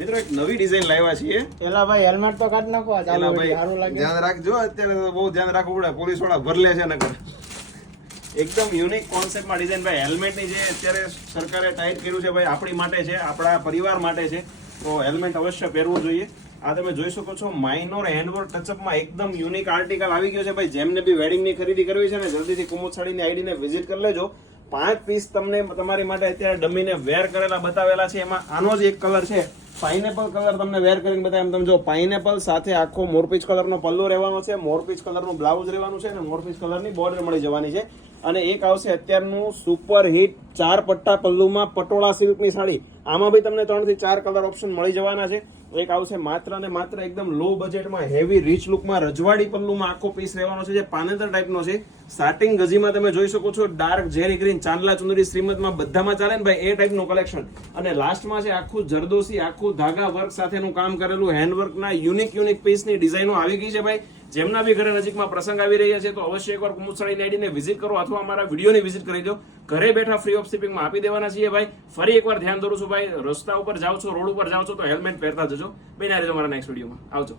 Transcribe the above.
મિત્રો એક નવી ડિઝાઇન લાવ્યા છીએ. એલા ભાઈ હેલ્મેટ તો કાઢ નાખો આ ચાલુ ભાઈ સારું લાગે. ધ્યાન રાખજો, અત્યારે તો બહુ ધ્યાન રાખવું પડે, પોલીસ વાળા ભરલે છે નકર. એકદમ યુનિક કોન્સેપ્ટમાં ડિઝાઇન ભાઈ. હેલ્મેટની જે અત્યારે સરકારે ટાઈટ કર્યું છે ભાઈ, આપણી માટે છે, આપણા પરિવાર માટે છે, તો હેલ્મેટ અવશ્ય પહેરવું જોઈએ. આ તમે જોઈ શકો છો માઇનોર હેન્ડવર્ક ટચઅપમાં એકદમ યુનિક આર્ટિકલ આવી ગયો છે ભાઈ. જેમને બી વેડિંગની ખરીદી કરવી છે ને, જલ્દીથી કુમુદસાડીની આઈડીને વિઝિટ કરી લેજો. 5 પીસ તમને તમારી માટે અત્યારે ડમીને વેર કરેલા બતાવેલા છે. એમાં આનો જ એક કલર છે, પાઇનેપલ કલર તમને વેર કરીને બતાવ્યા. એમ તમે જો પાઇનેપલ સાથે આખો મોરપીચ કલરનો પલ્લો રહેવાનો છે, મોરપીચ કલરનું બ્લાઉઝ રહેવાનું છે અને મોરપીચ કલરની બોર્ડર મળી જવાની છે. અને એક આવશે અત્યારનું સુપર હિટ 4 પટ્ટા પલ્લુમાં પટોળા સિલ્કની સાડી. આમાં બી તમને 3 થી 4 કલર ઓપ્શન મળી જવાના છે. એક આવશે માત્ર ને માત્ર એકદમ લો બજેટમાં હેવી રીચ લુકમાં રજવાડી પલ્લુમાં આખો પીસ રહેવાનો છે, જે પાનેતર ટાઈપનો છે. સ્ટાર્ટિંગ ગજીમાં તમે જોઈ શકો છો ડાર્ક જેરી ગ્રીન, ચાંદલા ચુંદડી, શ્રીમદમાં બધામાં ચાલે ને ભાઈ એ ટાઈપનું કલેક્શન. અને લાસ્ટમાં છે આખું જરદોસી, આખું ધાગા વર્ક સાથેનું કામ કરેલું હેન્ડવર્કના યુનિક પીસની ડિઝાઇનો આવી ગઈ છે ભાઈ. જેમના બી ઘરે નજીકમાં પ્રસંગ આવી રહ્યા છે તો અવશ્ય એકવાર કુમુદસાડીની આઈડીને વિઝિટ કરો અથવા અમારા વિડીયોની વિઝિટ કરી દો. ઘરે બેઠા ફ્રી ઓફ શિપિંગમાં આપી દેવાના છીએ ભાઈ. ફરી એકવાર ધ્યાન દોરું છું ભાઈ, રસ્તા ઉપર જાઓ છો, રોડ ઉપર જાઓ છો તો હેલ્મેટ પહેરતા જજો. બેન રહેજો મારા નેક્સ્ટ વિડીયોમાં. આવજો.